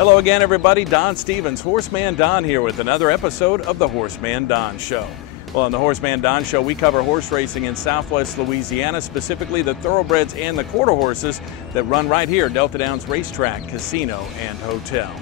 Hello again, everybody. Don Stevens, Horseman Don here with another episode of the Horseman Don Show. Well, on the Horseman Don Show, we cover horse racing in Southwest Louisiana, specifically the thoroughbreds and the quarter horses that run right here, Delta Downs Racetrack, Casino, and Hotel.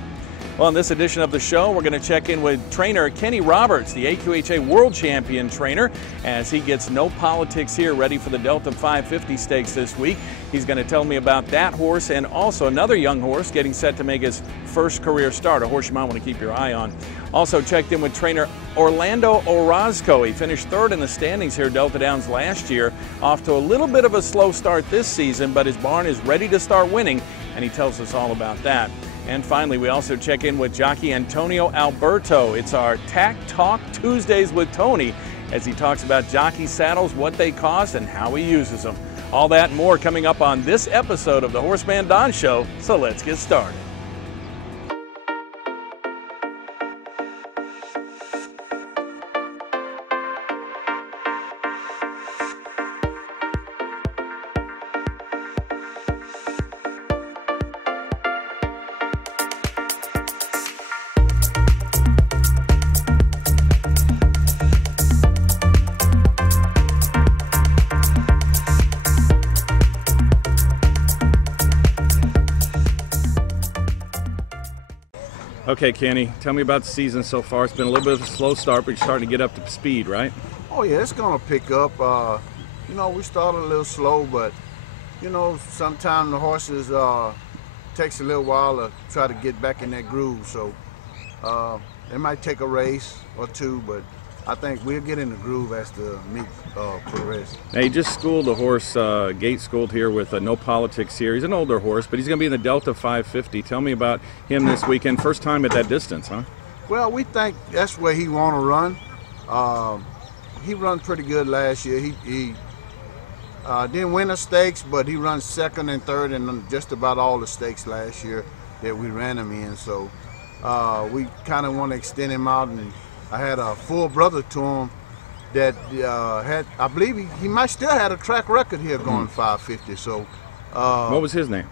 Well, in this edition of the show, we're going to check in with trainer Kenneth Roberts, the AQHA World Champion trainer, as he gets no politics here, ready for the Delta 550 Stakes this week. He's going to tell me about that horse and also another young horse getting set to make his first career start, a horse you might want to keep your eye on. Also checked in with trainer Orlando Orozco. He finished third in the standings here at Delta Downs last year, off to a little bit of a slow start this season, but his barn is ready to start winning, and he tells us all about that. And finally, we also check in with jockey Antonio Alberto. It's our Tack Talk Tuesdays with Tony, as he talks about jockey saddles, what they cost, and how he uses them. All that and more coming up on this episode of the Horseman Don Show, so let's get started. Okay, Kenny, tell me about the season so far. It's been a little bit of a slow start, but you're starting to get up to speed, right? Oh yeah, it's gonna pick up. You know, we started a little slow, but you know, sometimes the horses takes a little while to try to get back in that groove. So it might take a race or two, but I think we'll get in the groove as the meet progresses. Now, you just schooled a horse, gate schooled here with no politics here. He's an older horse, but he's going to be in the Delta 550. Tell me about him this weekend. First time at that distance, huh? Well, we think that's where he want to run. He run pretty good last year. He didn't win the stakes, but he run second and third in just about all the stakes last year that we ran him in. So we kind of want to extend him out, and I had a full brother to him that had, I believe he might still have a track record here going 550. So, what was his name?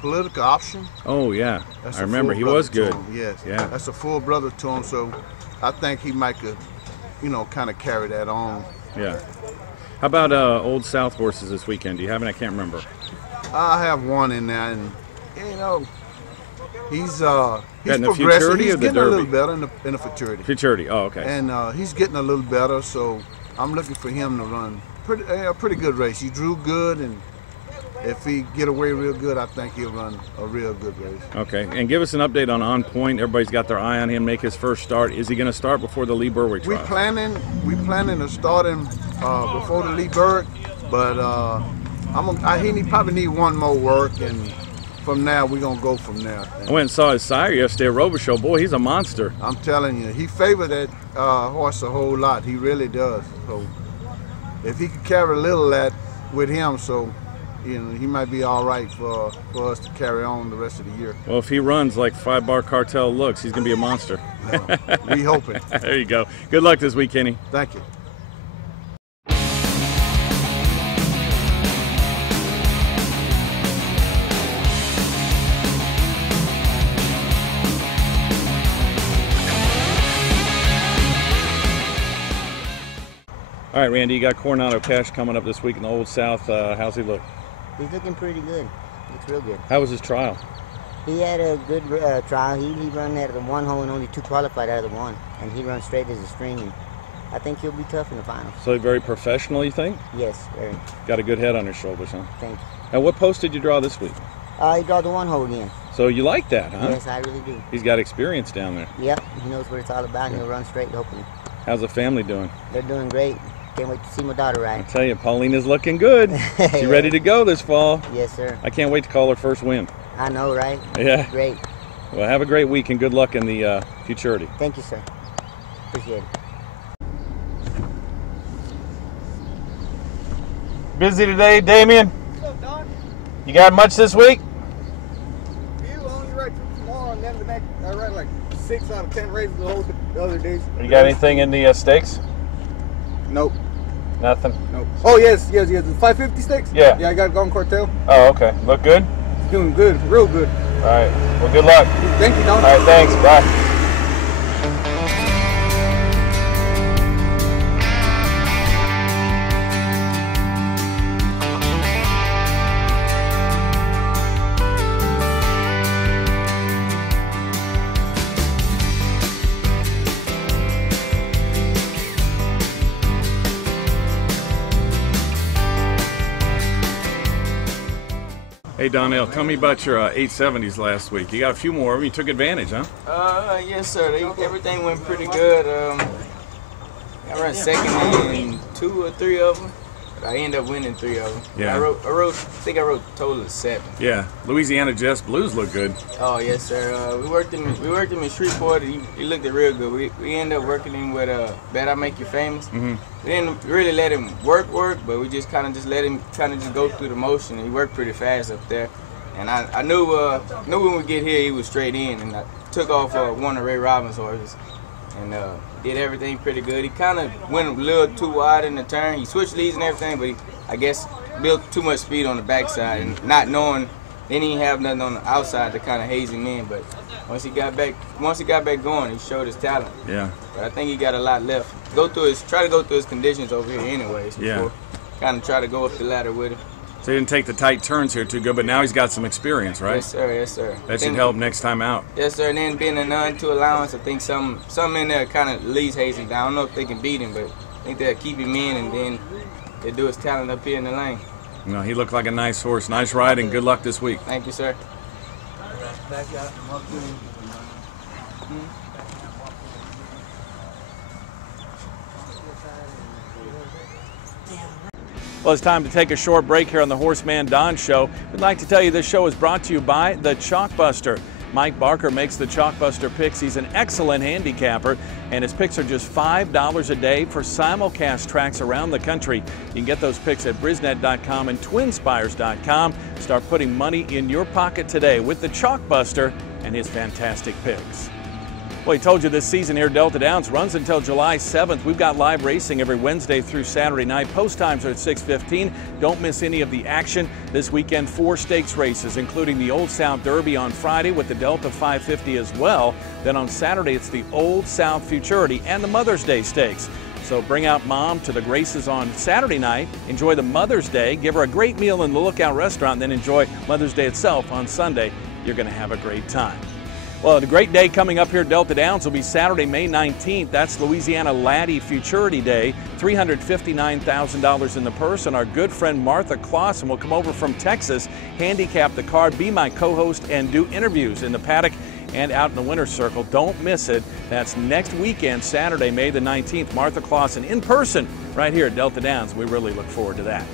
Political Option. Oh yeah, I remember. He was good. Yes, yeah. That's a full brother to him. So, I think he might could, you know, kind of carry that on. Yeah. How about Old South horses this weekend? Do you have any? I can't remember. I have one in there, and you know, he's in the progressing. futurity He's or the getting Derby? a little better in the futurity. Futurity. Oh, okay. And he's getting a little better, so I'm looking for him to run a pretty good race. He drew good, and if he get away real good, I think he'll run a real good race. Okay, and give us an update on Point. Everybody's got their eye on him, make his first start. Is he going to start before the Lee Berwick trial? We planning to start him before the Lee Berwick, but he probably need one more work, and from now we're gonna go from there. I went and saw his sire yesterday at Rover Show. Boy, he's a monster. I'm telling you, he favored that horse a whole lot. He really does. So if he could carry a little of that with him, so you know, he might be all right for us to carry on the rest of the year. Well, if he runs like 5 Bar Cartel looks, he's gonna be a monster. We hoping. There you go. Good luck this week, Kenny. Thank you. All right, Randy, you got Coronado Cash coming up this week in the Old South. How's he look? He's looking pretty good. Looks real good. How was his trial? He had a good trial. He run out of the one hole and only 2 qualified out of the 1. And he runs straight as a string. And I think he'll be tough in the finals. So very professional, you think? Yes, very. Got a good head on his shoulders, huh? Thank you. And what post did you draw this week? He draw the 1 hole again. So you like that, huh? Yes, I really do. He's got experience down there. Yep, he knows what it's all about, and he'll run straight, hopefully. How's the family doing? They're doing great. Can't wait to see my daughter ride. I tell you, Paulina's looking good. She's ready to go this fall. Yes, sir. I can't wait to call her first win. I know, right? Yeah. Great. Well, have a great week and good luck in the futurity. Thank you, sir. Appreciate it. Busy today, Damian? What's up, Don? You got much this week? You only ride tomorrow, and then the next I ride like 6 out of 10 races the other days. You got anything in the stakes? Nope. Nothing? Nope. Oh, yes. The 550 stakes? Yeah. Yeah, I got Gone Cartel. Oh, okay. Look good? It's doing good, real good. All right. Well, good luck. Thank you, Donell. All right, thanks. Bye. Hey Donell, tell me about your 870s last week. You got a few more of them. You took advantage, huh? Yes, sir. Everything went pretty good. I ran second in 2 or 3 of them. I ended up winning 3 of them. Yeah. I think I wrote a total of 7. Yeah. Louisiana Jets Blues look good. Oh yes, sir. We worked him in Shreveport. He looked real good. We ended up working him with Bet I Make You Famous. Mm-hmm. We didn't really let him work, but we just kind of just let him go through the motion. He worked pretty fast up there, and I knew when we get here he was straight in, and I took off one of Ray Robbins' horses, and did everything pretty good. He kind of went a little too wide in the turn. He switched leads and everything, but I guess built too much speed on the backside, and not knowing they didn't have nothing on the outside to kind of haze him in. But once he got back going, he showed his talent. Yeah. But I think he got a lot left. Try to go through his conditions over here anyways. Yeah. Kind of try to go up the ladder with him. So he didn't take the tight turns here too good, but now he's got some experience, right? Yes, sir. Yes, sir. That should help next time out. Yes, sir. And then being a none-2 allowance, I think some in there kind of leads Hazy down. I don't know if they can beat him, but I think they'll keep him in, and then they'll do his talent up here in the lane. You know, he looked like a nice horse. Nice riding. Good luck this week. Thank you, sir. Well, it's time to take a short break here on the HorseManDon Show. We'd like to tell you this show is brought to you by the Chalkbuster. Mike Barker makes the Chalkbuster picks. He's an excellent handicapper, and his picks are just $5 a day for simulcast tracks around the country. You can get those picks at brisnet.com and twinspires.com. Start putting money in your pocket today with the Chalkbuster and his fantastic picks. Well, he told you this season here at Delta Downs runs until July 7th. We've got live racing every Wednesday through Saturday night. Post times are at 6:15. Don't miss any of the action. This weekend, 4 stakes races, including the Old South Derby on Friday with the Delta 550 as well. Then on Saturday, it's the Old South Futurity and the Mother's Day Stakes. So bring out mom to the races on Saturday night. Enjoy the Mother's Day. Give her a great meal in the Lookout restaurant, and then enjoy Mother's Day itself on Sunday. You're going to have a great time. Well, the great day coming up here at Delta Downs will be Saturday, May 19th. That's Louisiana Laddie Futurity Day. $359,000 in the purse, and our good friend Martha Clausen will come over from Texas, handicap the card, be my co-host, and do interviews in the paddock and out in the winner's circle. Don't miss it. That's next weekend, Saturday, May the 19th. Martha Clausen in person right here at Delta Downs. We really look forward to that.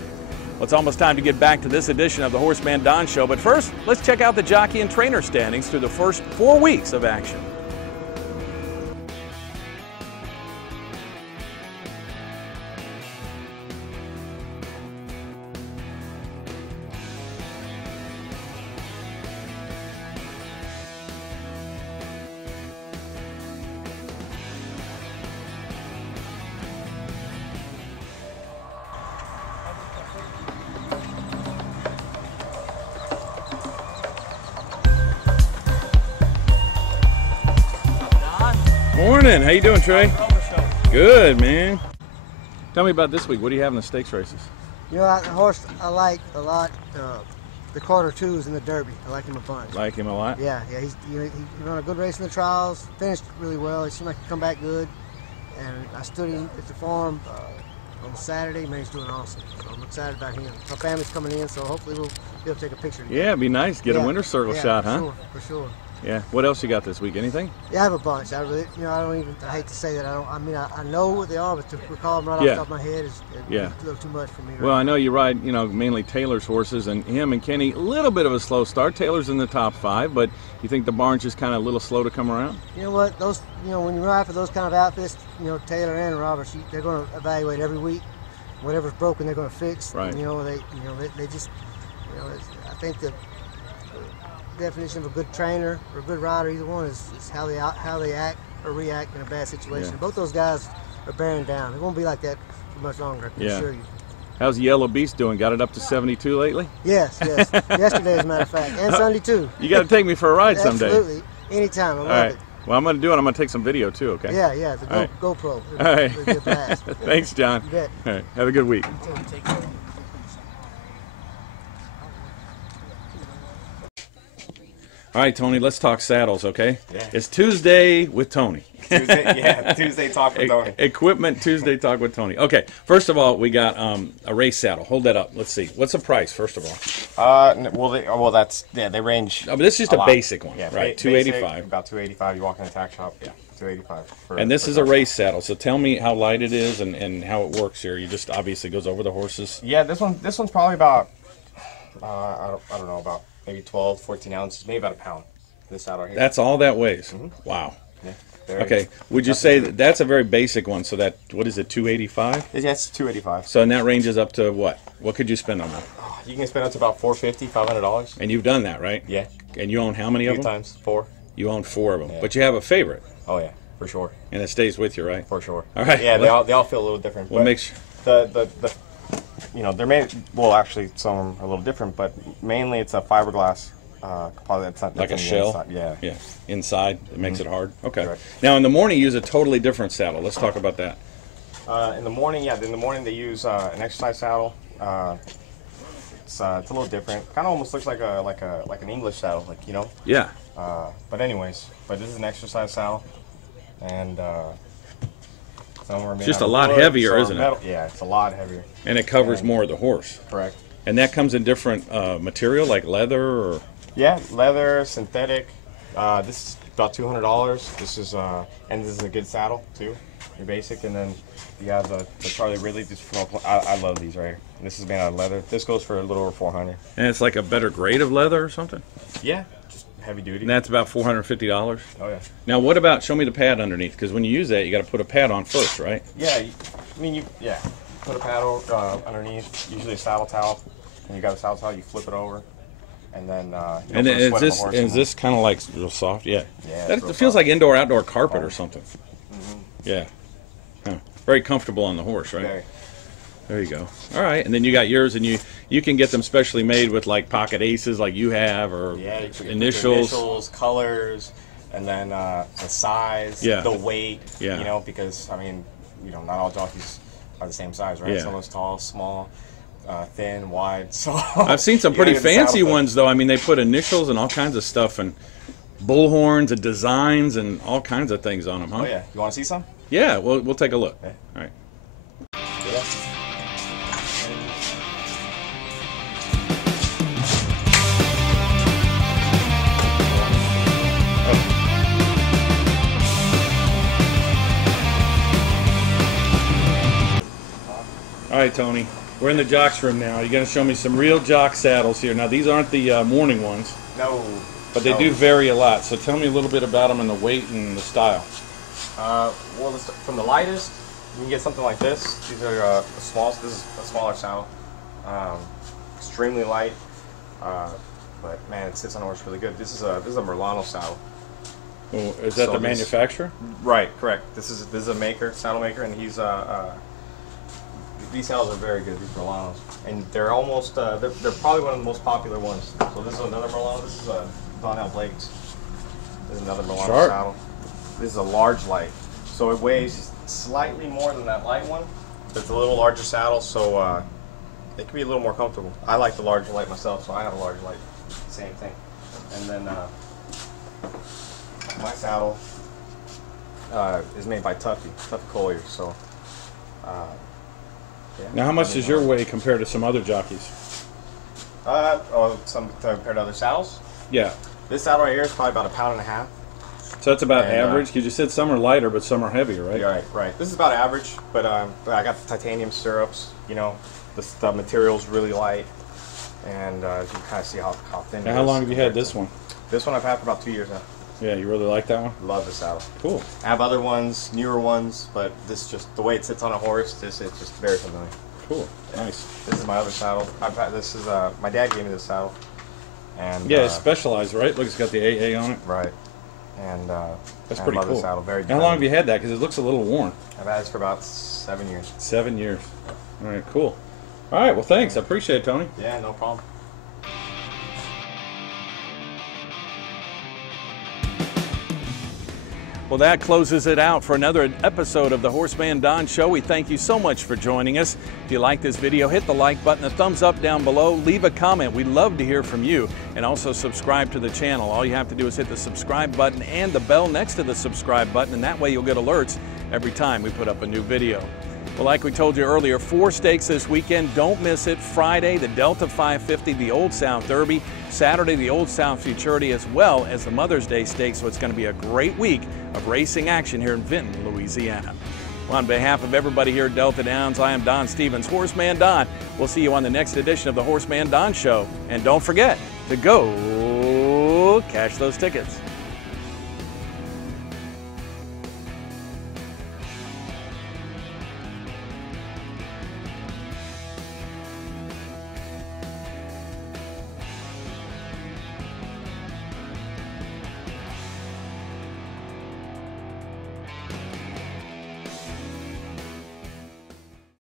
Well, it's almost time to get back to this edition of the HorseManDon Show, but first, let's check out the jockey and trainer standings through the first 4 weeks of action. Morning. How you doing, Trey? Good, man. Tell me about this week. What do you have in the stakes races? You know, the horse I like a lot, the quarter twos in the Derby. I like him a bunch. Like him a lot? Yeah. He ran a good race in the trials, finished really well. He seemed like he'd come back good. And I stood in at the farm on Saturday. Man, he's doing awesome. So I'm excited about him. My family's coming in, so hopefully we'll be able to take a picture together. Yeah, it'd be nice. Get a winner's circle shot, huh? Sure, for sure. Yeah. What else you got this week? Anything? Yeah, I have a bunch. I really, I hate to say that. I know what they are, but to recall them right off the top of my head is a little too much for me. Right? Well, I know you ride, mainly Taylor's horses, and him and Kenny, a little bit of a slow start. Taylor's in the top 5, but you think the barn's just kind of a little slow to come around? You know what? Those, when you ride for those kind of outfits, Taylor and Roberts, they're going to evaluate every week. Whatever's broken, they're going to fix. Right. They just, I think the definition of a good trainer or a good rider, either one, is how they act or react in a bad situation. Yeah. Both those guys are bearing down. It won't be like that for much longer, I can assure you. How's Yellow Beast doing? Got it up to 72 lately? Yes, yes. Yesterday, as a matter of fact, and Sunday too. You got to take me for a ride someday. Absolutely. Anytime. I love it. Well, I'm going to do it. I'm going to take some video too, okay? Yeah, yeah. The right. GoPro. All right. It'll be a blast. Thanks, John. You bet. All right. Have a good week. All right, Tony, let's talk saddles, okay? Yeah. It's Tuesday with Tony. Tuesday talk with Tony. Equipment Tuesday talk with Tony. Okay, first of all, we got a race saddle. Hold that up. Let's see. What's the price, first of all? They range. No, but this is just a basic one, yeah, right? $285. About $285. You walk in a tack shop, yeah, $285. And this is a race saddle. So tell me how light it is and how it works here. You just obviously goes over the horses. Yeah, this one's probably about I don't know, about maybe 12, 14 ounces, maybe about a pound. This saddle here. That's all that weighs. Wow. Yeah. Okay. Would you say that's a very basic one? So that, what is it, 285? Yes, $285. So and that ranges up to what? What could you spend on that? You can spend up to about $450, $500. And you've done that, right? Yeah. And you own how many of them? 2 times, 4. You own 4 of them. Yeah. But you have a favorite. Oh yeah, for sure. And it stays with you, right? For sure. All right. Yeah, they all feel a little different. What makes the they're made, well, actually some are a little different, but mainly it's a fiberglass composite. It's not like a shell? inside. Yeah. Yeah. Inside, it makes it hard. Okay. Correct. Now in the morning, you use a totally different saddle. Let's talk about that. In the morning, they use an exercise saddle. It's a little different. Kind of almost looks like an English saddle, like, you know. Yeah. But anyways, this is an exercise saddle, and it's just a lot heavier, isn't it? Yeah, it's a lot heavier. And it covers more of the horse. Correct. And that comes in different material, like leather or. Yeah, leather, synthetic. This is about $200. This is and this is a good saddle too. Your basic, and then you have the Charlie Ridley. I love these right here. This is made out of leather. This goes for a little over $400. And it's like a better grade of leather or something. Yeah, just heavy duty. And that's about $450. Oh yeah. Now what about? Show me the pad underneath, because when you use that, you got to put a pad on first, right? Yeah, put a paddle underneath. Usually a saddle towel. When you got a saddle towel, you flip it over. And then, and is this kind of like real soft? Yeah. Yeah. It feels like indoor-outdoor carpet or something. Mm-hmm. Yeah. Huh. Very comfortable on the horse, right? Very. There you go. All right, and then you got yours, and you can get them specially made with like pocket aces, like you have, or yeah, you can initials, colors, and then the size, the weight. Yeah. You know, because I mean, not all jockeys are the same size, right? Yeah. Some is tall, small. Thin, wide. So I've seen some pretty fancy ones, though. I mean, they put initials and all kinds of stuff, and bullhorns and designs and all kinds of things on them, huh? Oh yeah. You want to see some? Yeah, we'll take a look. Okay. All right. Yeah. All right, Tony. We're in the jocks room now. You're going to show me some real jock saddles here. Now, these aren't the morning ones. No. But they do vary a lot. So tell me a little bit about them and the weight and the style. Well, from the lightest, you can get something like this. These are small. This is a smaller saddle. Extremely light. But man, it sits on a horse really good. This is a Merlano saddle. Oh, is that the manufacturer? Right. Correct. This is a maker, saddle maker, and he's these saddles are very good. These Merlanos, and they're almost they're probably one of the most popular ones. So this is another Merlano. This is a Donell Blake's. This is another Merlano saddle. This is a large light, so it weighs slightly more than that light one. But it's a little larger saddle, so it can be a little more comfortable. I like the larger light myself, so I have a larger light. Same thing. And then my saddle is made by Tuffy Collier. So. Yeah. Now, how much does your weigh compared to some other jockeys? Some compared to other saddles? Yeah. This saddle right here is probably about 1.5 pounds. So that's about average? Because you said some are lighter, but some are heavier, right? Yeah, right. This is about average, but I got the titanium stirrups. The material's really light, and you can kind of see how thin it is. Now, how long have you had this one? This one I've had for about 2 years now. Yeah, you really like that one? Love the saddle. Cool. I have other ones, newer ones, but this just, the way it sits on a horse, it's just very familiar. Cool. Nice. This is my other saddle. This is my dad gave me this saddle. And yeah, it's specialized, right? Look, it's got the AA on it. Right. And that's pretty cool. Saddle. Very How long have you had that? Because it looks a little worn. I've had this for about 7 years. 7 years. All right, cool. All right, well, thanks. I appreciate it, Tony. Yeah, no problem. Well, that closes it out for another episode of the HorseManDon Show. We thank you so much for joining us. If you like this video, hit the like button, a thumbs up down below, leave a comment. We'd love to hear from you. And also subscribe to the channel. All you have to do is hit the subscribe button and the bell next to the subscribe button, and that way you'll get alerts every time we put up a new video. Well, like we told you earlier, 4 stakes this weekend. Don't miss it. Friday, the Delta 550, the Old South Derby. Saturday, the Old South Futurity, as well as the Mother's Day Stakes. So it's going to be a great week of racing action here in Vinton, Louisiana. Well, on behalf of everybody here at Delta Downs, I am Don Stevens, Horseman Don. We'll see you on the next edition of the HorseManDon Show. And don't forget to go cash those tickets.